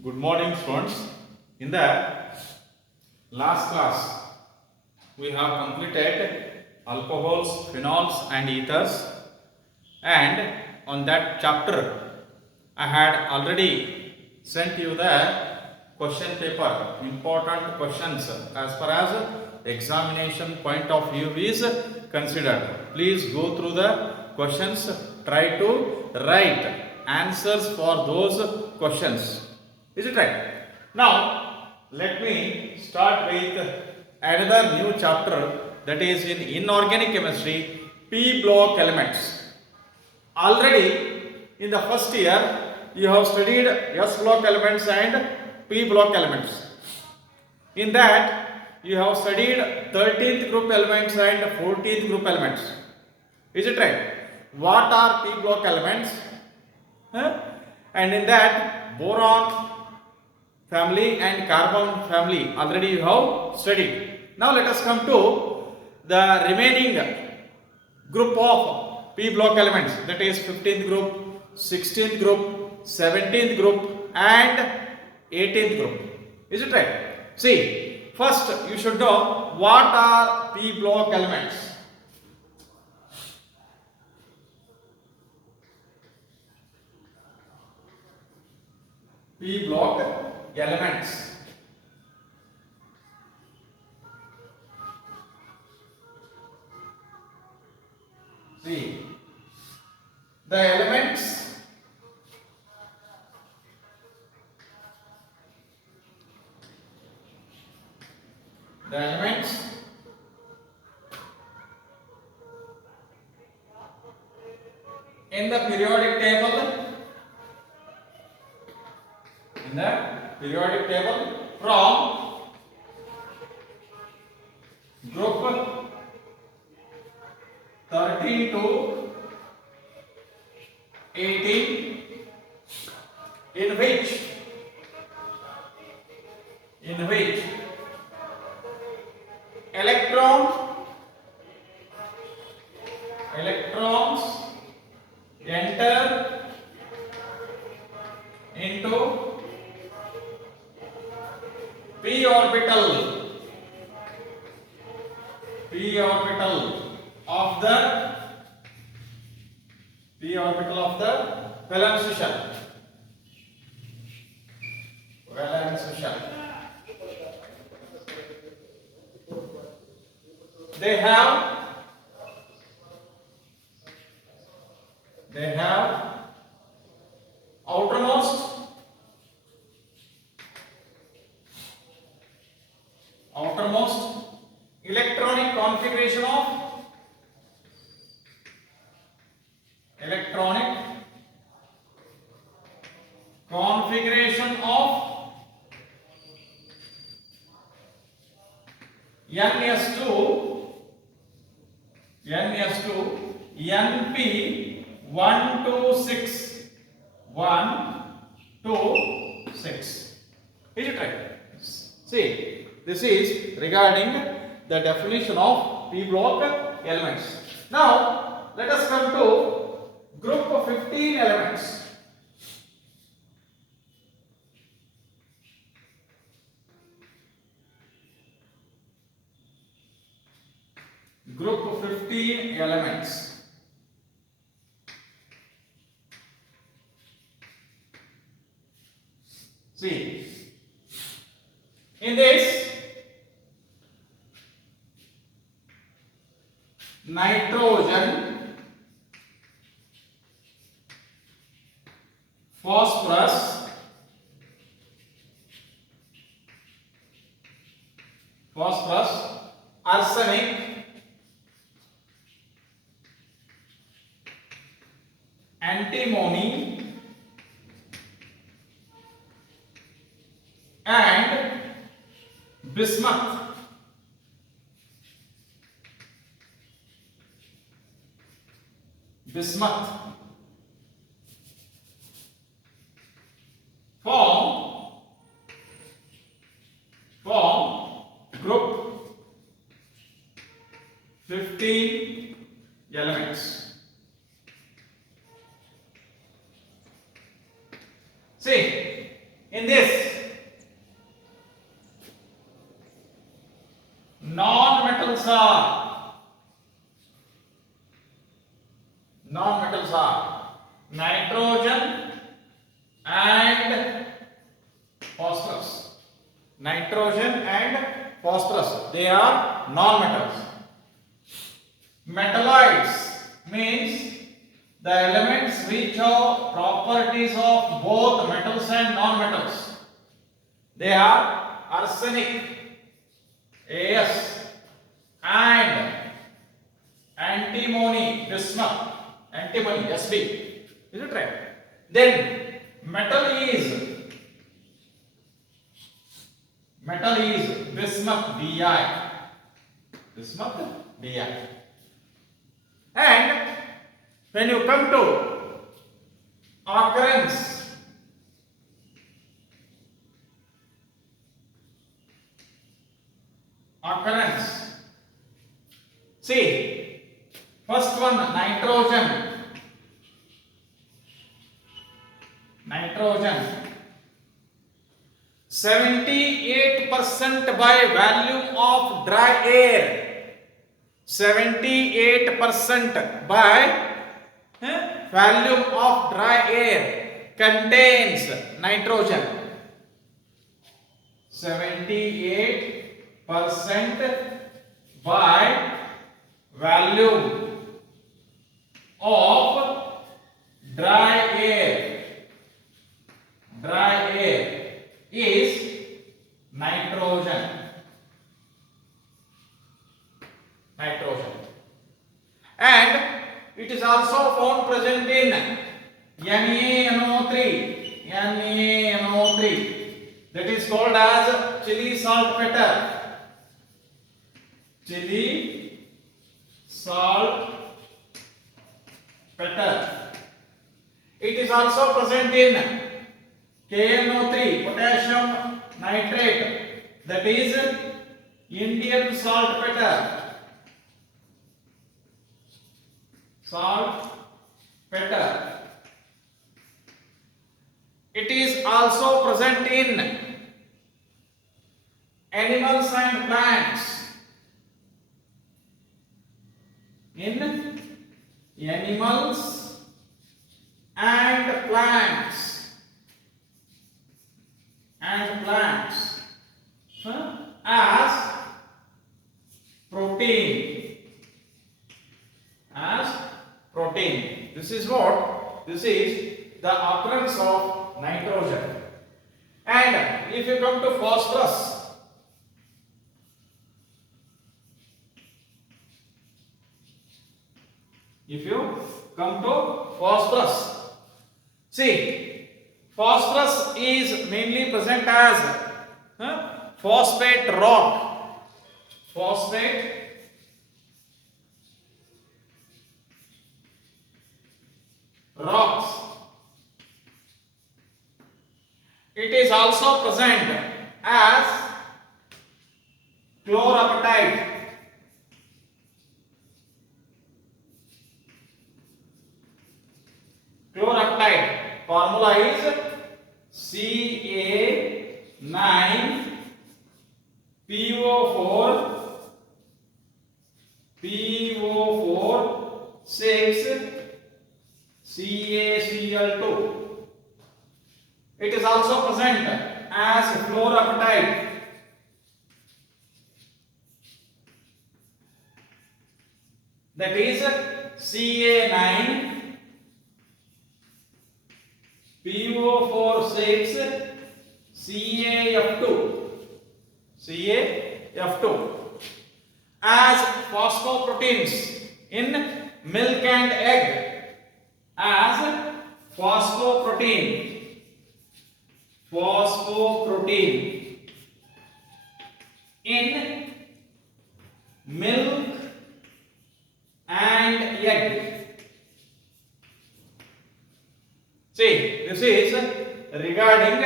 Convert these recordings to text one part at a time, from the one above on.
Good morning, students. In the last class, we have completed alcohols, phenols, and ethers, and on that chapter, I had already sent you the question paper, important questions as far as examination point of view is considered. Please go through the questions, try to write answers for those questions. Is it right? Now, let me start with another new chapter, that is in inorganic chemistry, P block elements. Already in the first year, you have studied S block elements and P block elements. In that, you have studied 13th group elements and 14th group elements. Is it right? What are P block elements? And in that, boron family and carbon family already you have studied. Now let us come to the remaining group of P block elements, that is 15th group, 16th group, 17th group and 18th group. Is it right? See, first you should know what are P block elements. P block elements. See, the elements in the periodic table, from group 13 to 18, in which electrons enter into p orbital of the valence shell. They have outermost electronic configuration of NS2 NP126. Is it right? See, this is regarding the definition of P block elements. Now, let us come to group of 15 elements. Group of 15 elements. See, in this, nitrogen, phosphorus, arsenic, antimony and bismuth. Form group 15 elements. See, In this, non-metals are nitrogen and phosphorus. Nitrogen and phosphorus, they are non-metals. Metalloids means the elements which have properties of both metals and non-metals. They are arsenic, As, and antimony, bismuth, antimony, Sb. Is it right? Then metal is bismuth, Bi. Bismuth, Bi. And when you come to occurrence, see, first one, nitrogen. 78% by volume of dry air. 78% by volume of dry air contains nitrogen. 78% by volume of dry air is nitrogen. And it is also found present in NaNO3, that is called as chili saltpeter. It is also present in KNO3, potassium nitrate, that is Indian saltpeter. It is also present in animals and plants. As protein. This is the occurrence of nitrogen. And if you come to phosphorus, see, phosphorus is mainly present as phosphate rock. Rocks. It is also present as chlorapatite. Formula is Ca9PO4 6 CaCl2. It is also present as fluorapatite. That is Ca9PO4 6 CaF2 as phosphoproteins in milk and egg. As phosphoprotein in milk and egg. See, this is regarding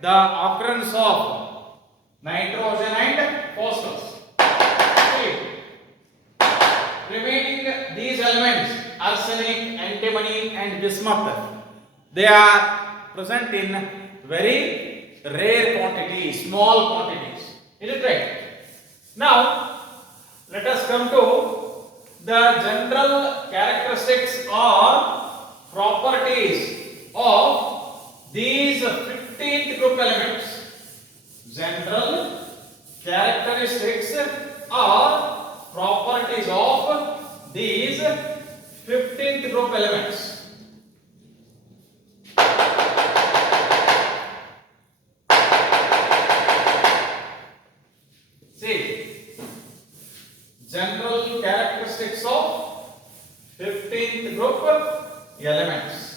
the occurrence of nitrogen and phosphorus. See, remaining these elements, arsenic, antimony and bismuth, they are present in very rare quantities, small quantities. Is it right? Now, let us come to the general characteristics or properties of these 15th group elements. General characteristics or properties of these 15th group elements. See, general characteristics of 15th group elements.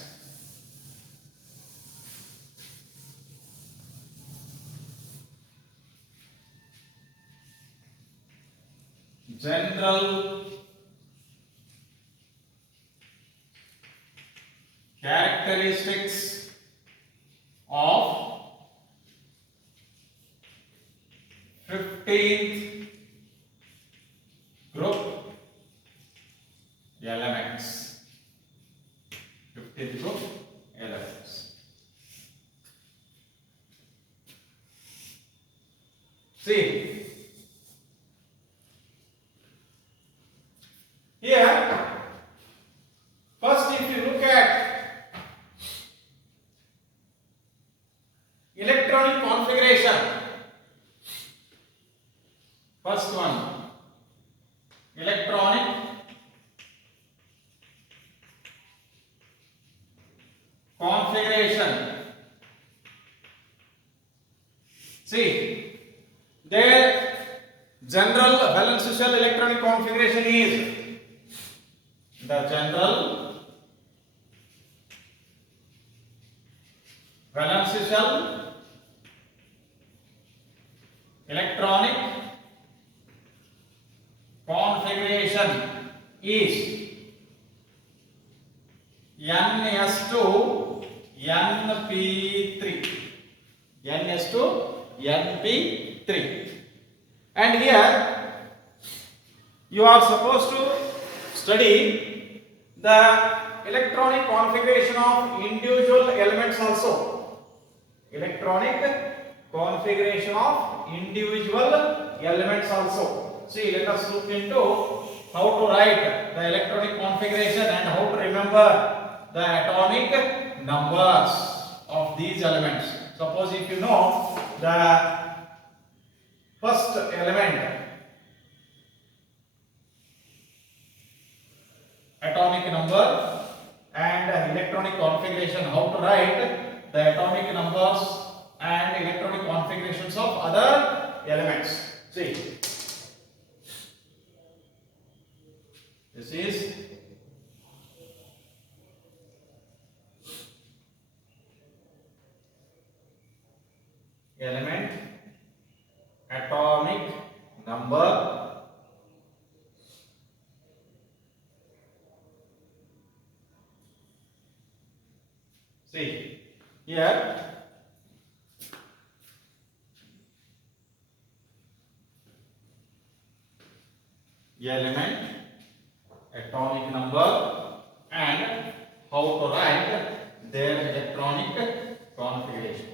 General characteristics of 15th group elements. 15th group elements. See, here, first if you look at electronic configuration, first one, electronic configuration. See, their general valence shell electronic configuration is the general valence shell electronic configuration is NS2 NP3. NS2 NP3. And here you are supposed to study the electronic configuration of individual elements also. Electronic configuration of individual elements also. See, let us look into how to write the electronic configuration and how to remember the atomic numbers of these elements. Suppose if you know the first element atomic number and electronic configuration, how to write the atomic numbers and electronic configurations of other elements. See, this is element atomic number see here element atomic number and how to write their electronic configuration.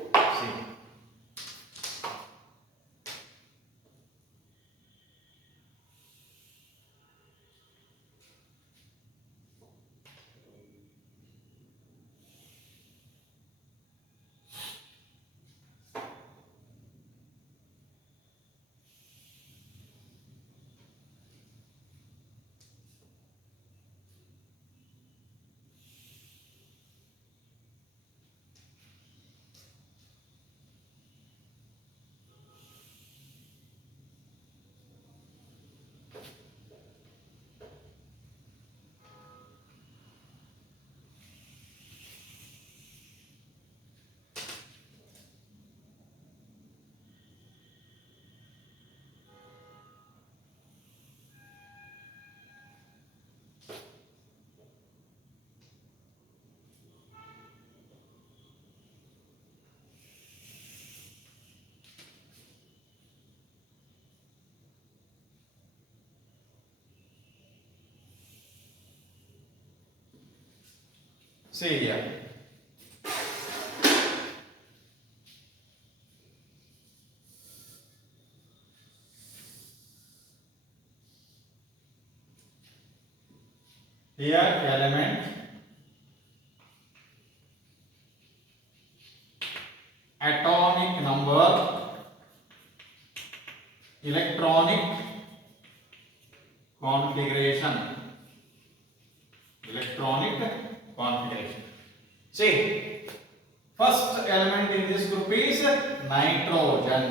See, See here. Here element, atomic number, electronic configuration. Electronic configuration. See, first element in this group is nitrogen.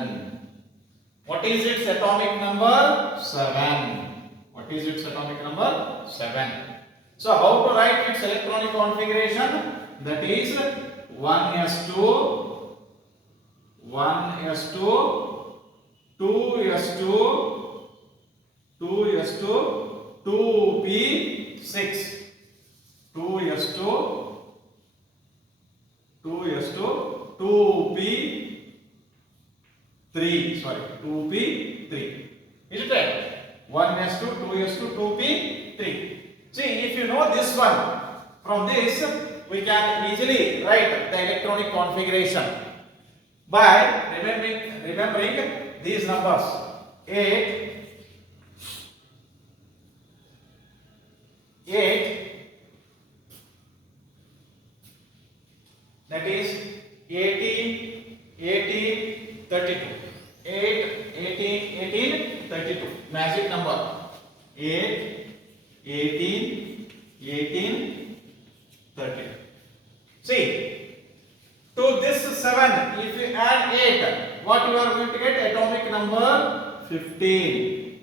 What is its atomic number? 7. What is its atomic number? 7. So how to write its electronic configuration? That is 1s2, 1s2, 2s2, 2s2, 2p6, 2s2, 2s2, 2p3, sorry, 2p3. Is it right? 1s2, 2s2, 2p3. See, if you know this one, from this we can easily write the electronic configuration by remembering these numbers: 8, 8, that is 18, 18, 32. 8, 18, 18, 32. Magic number. 8, 18, 18, 30. See, to this 7, if you add 8, what you are going to get? Atomic number 15.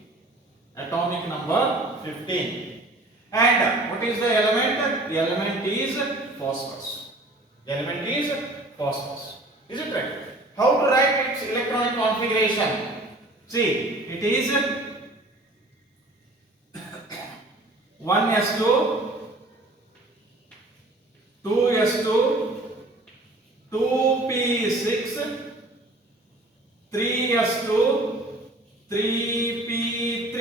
Atomic number 15. And what is the element? The element is phosphorus. The element is phosphorus. Is it right? How to write its electronic configuration? See, it is 1s2, 2s2, 2p6, 3s2, 3p3.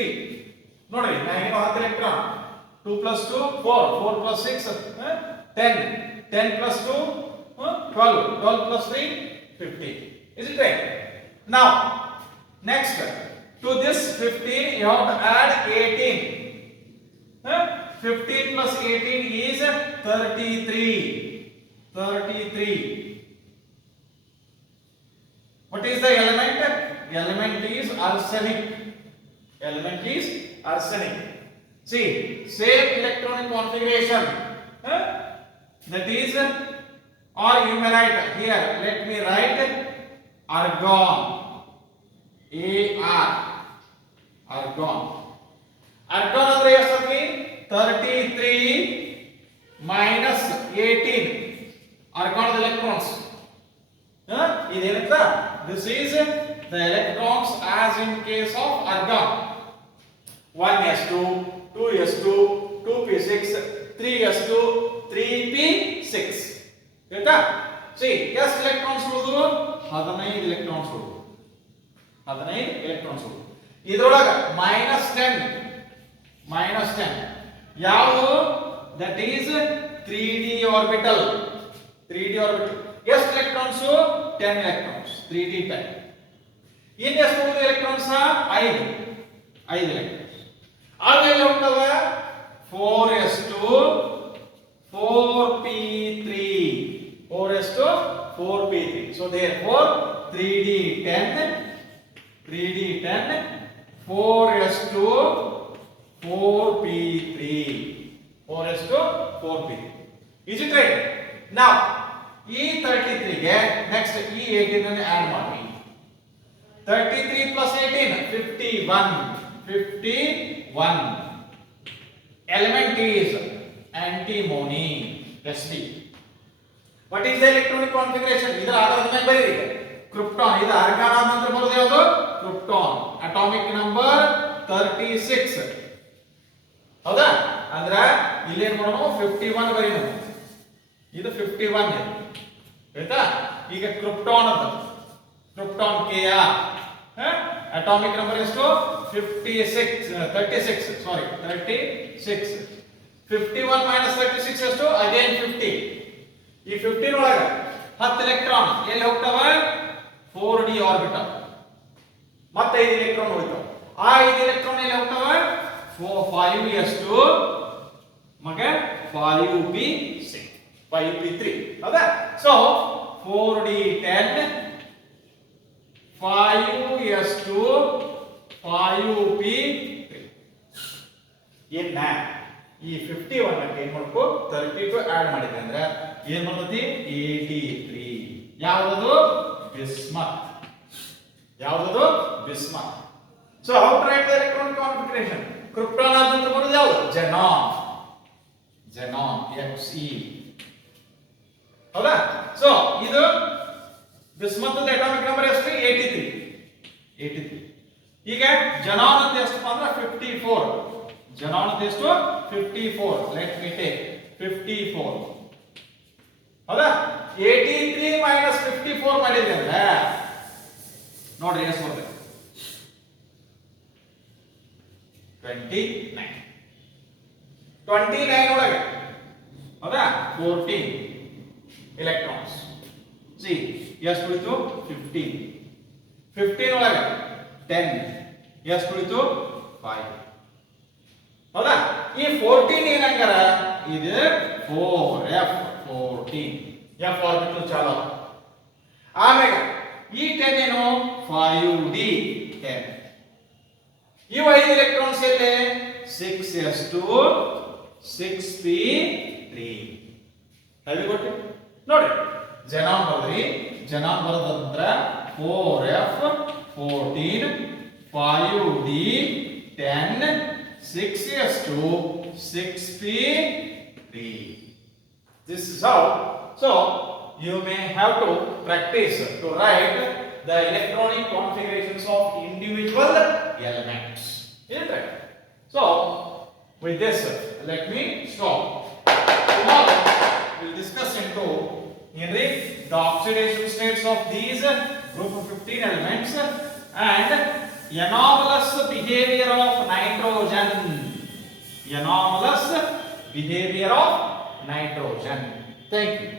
ನೋಡಿ ನಾನು 10 electron. 2 plus 2 4, 4 plus 6 10, 10 plus 2 12, 12 plus 3 15. Is it right? Now next, to this 15 you have to add 18. 15 plus 18 is 33. 33. What is the element? Element is arsenic. Element is arsenic. See, same electronic configuration. That is, or you may write here. Let me write argon. Ar. Argon. Argon andre ಎಷ್ಟತಿ 33 minus 18 argon electrons. ಇದೇನಂತ? This is the electrons as in case of argon. 1s2, 2s2, 2p6, 3s2, 3p6. ಆಯ್ತಾ? See, ಎಷ್ಟು electrons ಉಳಿದ್ರು? 15 electrons ಉಳಿದ್ರು. 15 electrons ಉಳಿದ್ರು. ಇದರೊಳಗೆ minus 10 ಯಾವುದು? That is 3d orbital. 3d orbital. ಎಷ್ಟು electrons? 10 electrons. 3d 10. ಇನ್ನು ಎಷ್ಟು ಉಳಿದ electrons? 5 electrons. ಆಗ ಎಲ್ಲಿ ಹೋಗ್ತವೆ? 4s2, 4p3. 4s2, 4p3. So therefore 3d 10, 4s2, 4p3. 4s2, 4p3. Is it right? Now E33 ಗೆ next E18 ಅನ್ನು ಆಡ್ ಮಾಡಿ. 33 plus 18 51. 51. Element is antimony. Sp. What is the electronic configuration? ಇದರ ಆಧಾರದ ಮೇಲೆ ಬರೀರಿ. Krypton. ಇದು argon ಆದ ನಂತರ ಬರೋದು ಯಾವುದು? Krypton. Atomic number 36. ಹೌದಾ? ಅಂದ್ರೆ ಇಲ್ಲಿ ಏನು ಮಾಡೋಣ? 51 ಬರೀನು. ಇದು 51 ಇದೆ. ಆಯ್ತಾ? ಈಗ ಕ್ರಿಪ್ಟಾನ್ ಅಂತ. Krypton Kr. ಅಟಾಮಿಕ್ ನಂಬರ್ ಎಷ್ಟು? 36 ಸಾರಿ 36. 51 minus 36 ಎಷ್ಟು again 50. ಈ 15 ಒಳಗ 10 ಎಲೆಕ್ಟ್ರಾನ್ ಎಲ್ಲಿ ಹೋಗ್ತಾವೆ 4d ಆರ್ಬಿಟಲ್. ಮತ್ತೆ 5 ಎಲೆಕ್ಟ್ರಾನ್ ಹೋಗ್ತಾವೆ. ಆ 5 ಎಲೆಕ್ಟ್ರಾನ್ ಎಲ್ಲಿ ಹೋಗ್ತಾವೆ 5s2 ಮಗ 5p6 5p3 ಹೌದಾ. ಸೊ 4d10 5s2 5p3 ಏನ ಈ 51 ಕ್ಕೆ ಏನು ಮಾಡಬೇಕು 32 ಆಡ್ ಮಾಡಿದ್ರೆ ಅಂದ್ರೆ ಏನು ಬರ್ತೈತಿ 83. ಯಾವುದು ಬಿಸ್ಮತ್. ಯಾವುದು bismuth. So how to write the electronic configuration. Krypton ಆದ ನಂತರ ಬರೋದು ಯಾವುದು ಜೆನಾನ್. ಜೆನಾನ್ Xe ಹೌದಾ. ಸೊ ಇದು ಬಿಸ್ಮತ್ ಅಟಾಮಿಕ್ ನಂಬರ್ ಎಷ್ಟು 83. ಈಗ ಜೆನಾನ್ ಅಂತ ಎಷ್ಟಪ್ಪ ಅಂದ್ರೆ 54. ಜೆನಾನ್ ಅಂತ ಎಷ್ಟು 54. ಲೆಟ್ ಮಿ ಟೇಕ್ 54 ಹೌದಾ. 83 ಮೈನಸ್ 54 ಮಾಡಿದ್ರೆ ಅಂದ್ರೆ ನೋಡ್ರಿ ಎಷ್ಟು ಬರ್ತದೆ 29. 29 ಒಳಗೆ ಹೌದಾ 14 electrons. See ಎಷ್ಟು ಉಳಿತು 15. 15 ಒಳಗೆ 10 ಎಷ್ಟು ಉಳಿತು 5 ಹೌದಾ. ಈ 14 ಏನಂಗಾರ ಇದು 4f14 f ಆರ್ಬಿಟಲ್ ಚಾಲು. ಆಮೇಲೆ ಈ 10 ಏನು 5d10. ಇವು 5 ಎಲೆಕ್ಟ್ರಾನ್ಸ್ ಎಲ್ಲಿ 6s2 6p3 ಹೇಳಿ ಕೊಟ್ಟು ನೋಡಿ. ಜೆನಾನ್ ಬರೆದ್ರಿ. ಜೆನಾನ್ ಬರೆದಂದ್ರ 4f14 5d10 6s2 6p3. This is how. So you may have to practice to write the electronic configurations of individual elements. Isn't it? So with this let me stop. Tomorrow we'll discuss into the oxidation states of these group of 15 elements and anomalous behavior of nitrogen. Anomalous behavior of nitrogen. Thank you.